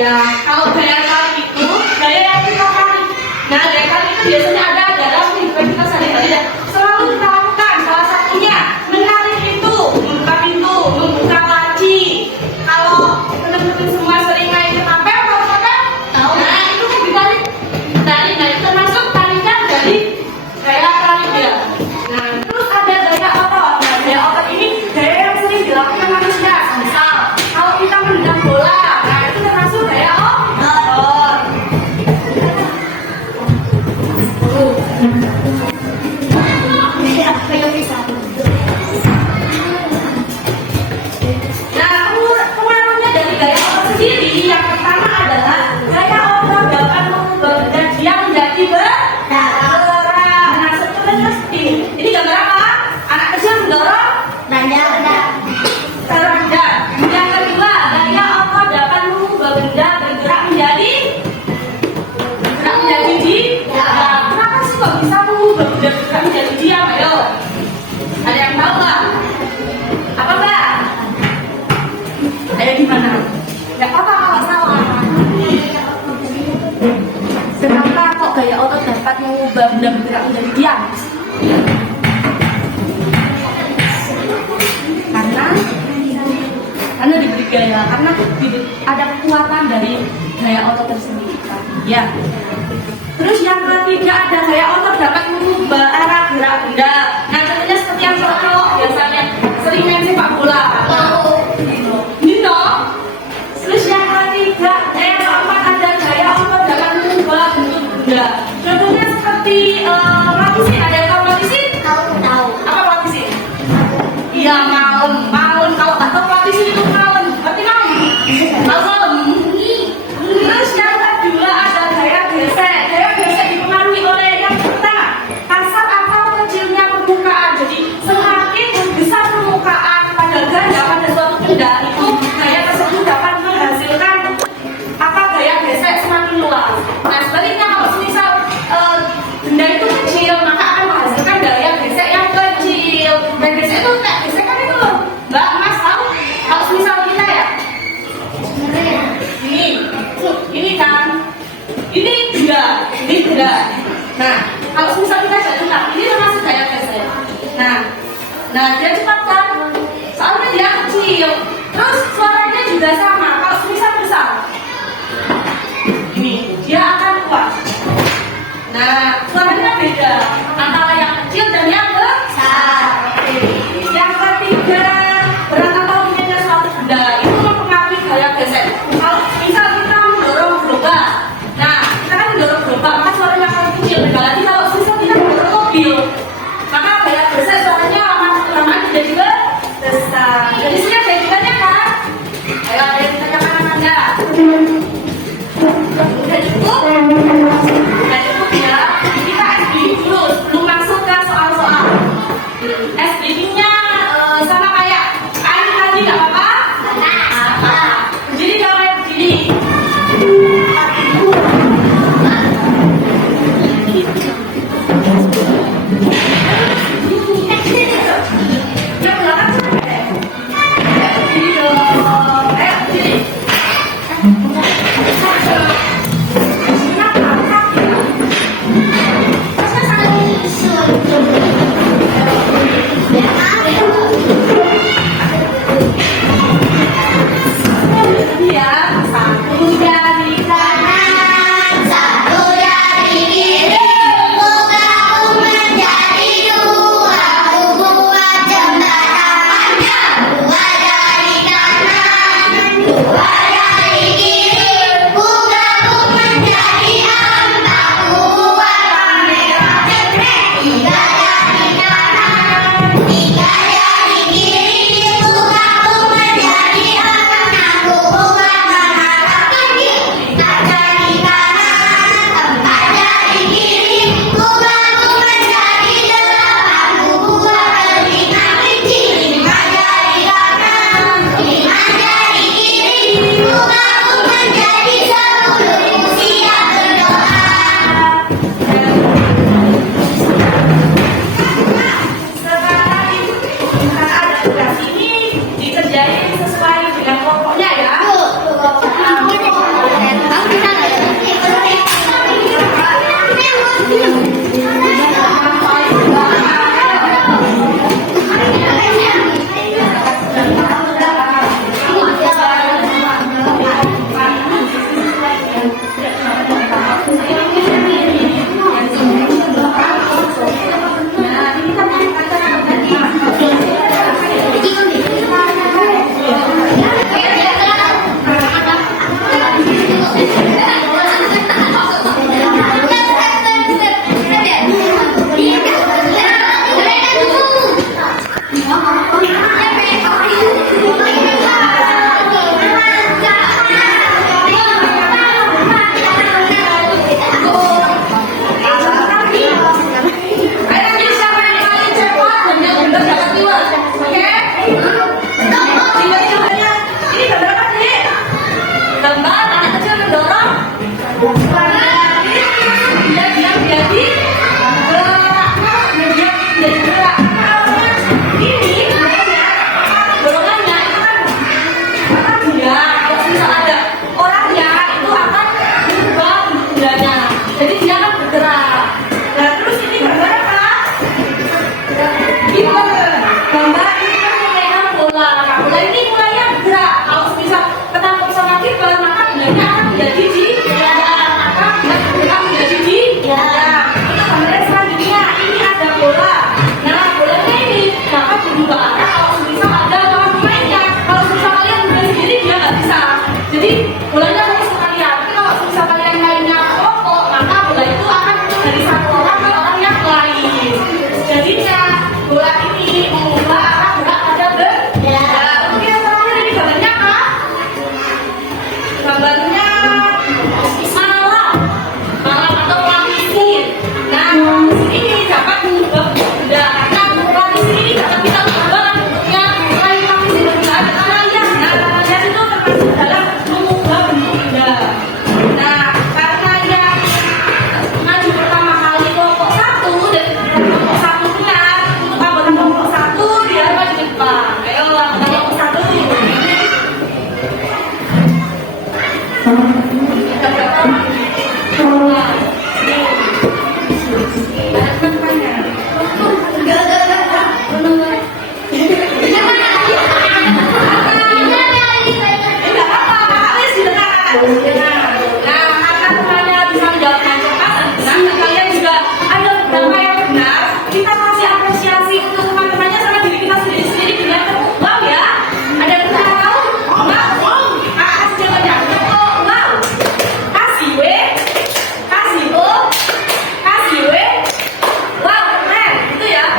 Ya, kalau gaya kali itu gaya yang kita pakai. Nah, gaya kali itu biasanya ada dalam kehidupan kita sehari-hari dan selalu kita lakukan. Salah satunya menarik pintu, membuka pintu, membuka laci. Kalau teman-teman semua sering main ketapel, tahu ketapel? Tahu. Nah, itu kan ditarik. Tarik, nah itu termasuk tarikan dari gaya kali dia. Nah, terus ada gaya otot. Nah, gaya otot ini gaya yang sering dilakukan manusia. Misal, kalau kita menendang bola, nah itu termasuk gaya otot. Nah, pengaruhnya dari gaya otot sendiri yang pertama adalah gaya otot dapat mengubah benda dia menjadi bergerak. Nah, seperti ini gambar apa? Anak kecil mendorong seranda. Yang kedua, gaya otot dapat mengubah benda bergerak menjadi diam. Kenapa sih kok bisa mengubah benda bergerak menjadi diam? Ayo, ada yang tahu nggak? Apa mbak? Ayo gimana? Nggak apa kalau salah. Kenapa kok gaya otot dapat mengubah benda bergerak menjadi diam? Karena diberi gaya, karena ada kekuatan dari gaya otot tersebut. Ya. Terus yang ketiga ada gaya otot dapat mengubah arah gerak benda. Nah, contohnya seperti yang cowok biasanya sering main sepak bola. Nino. Terus yang ketiga, yang keempat ada gaya otot dapat mengubah bentuk benda. Contohnya seperti lapisin. Ada yang tahu lapisin? Tahu. Apa lapisin? Iya, malam. Kalau nggak tahu lapisin itu malam. Berarti malam. Terus yang kedua ada gaya gesek. Gaya gesek dipengaruhi oleh yang pertama kasar atau kecilnya permukaan. Jadi semakin besar permukaan pada ganda pada suatu benda itu gaya tersebut dapat menghasilkan gaya gesek semakin luas. Nah, sebaliknya kalau misal benda itu kecil maka akan menghasilkan gaya gesek yang kecil. Dan gesek itu kayak gesekan itu loh, Mbak, Mas tahu? Kalau misal kita ya ini kan, ini benda. Nah, kalau misal kita jatuhkan, ini termasuk gaya gesek. Nah dia cepat kan? Soalnya dia kecil. Terus suaranya juga sama. Kalau misal besar, ini dia akan kuat. Nah, suaranya beda antara yang kecil dan yang besar. Yang ketiga, berat atau ringannya suatu benda itu mempengaruhi gaya gesek. Kalau misal kita mendorong gerobak, nah kita kan mendorong gerobak, maka suaranya akan kecil. Apalagi kalau misal kita mendorong mobil, maka gaya gesek suaranya lama-lama jadi besar. Jadi sini ada yang ditanya kan? Ayo, ada yang ditanyakan Anda? Udah cukup? Udah cukup ya? Kita SD dulu sebelum masuk ke soal-soal. SD-nya sama kayak tadi nggak apa-apa? Jadi kalau yang begini. Yang belakang sampai. Jadi dong. Jadi. Dua jari kanan, dua jari kiri. bolanya fokus ke kalian. Tapi kalau bisa kalian lainnya kelompok, maka bola itu akan dari satu orang ke orang yang lain. Jadinya bola ini mengubah arah gerak pada benda. Oke, yang terakhir ini gambarnya apa? Gambarnya malam atau pelangi. Nah, ini dapat mengubah benda. Karena pelangi ini dapat kita ubah bentuknya. Selain pelangi juga ada tanah liat. Nah, tanah liat itu termasuk dalam mengubah bentuk benda. Nah, karena yang maju pertama kali kelompok satu dan kelompok satu benar, untuk anggota kelompok satu dia maju di depan. Ayo, anggota kelompok satu. Ada berapa? Kita kasih apresiasi untuk teman-temannya sama diri kita sendiri dengan terulang ya. Ada yang tahu? Wow. Kasih banyak. Wow. Kasih W. Kasih O. Kasih W. Wow, keren. Itu ya.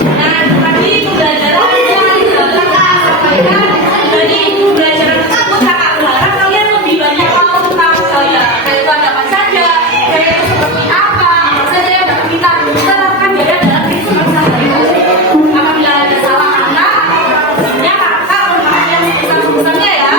Nah, tadi pembelajaran yang sampaikan dari pembelajaran tersebut kakak berharap kalian lebih banyak tahu tentang gaya. Gaya itu ada apa saja, gaya itu seperti apa saja yang dapat kita terapkan gaya dalam kehidupan sehari-hari. Apabila ada salah kata, ya kakak memaafkan sebesar-besarnya ya.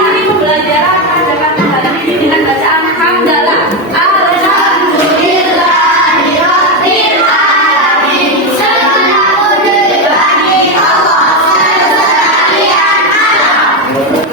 Ini pembelajaran pada kata hari ini dengan bacaan hamdalah. Alhamdulillahirabbil alamin. Selalu berbagi Allah sekalian alam.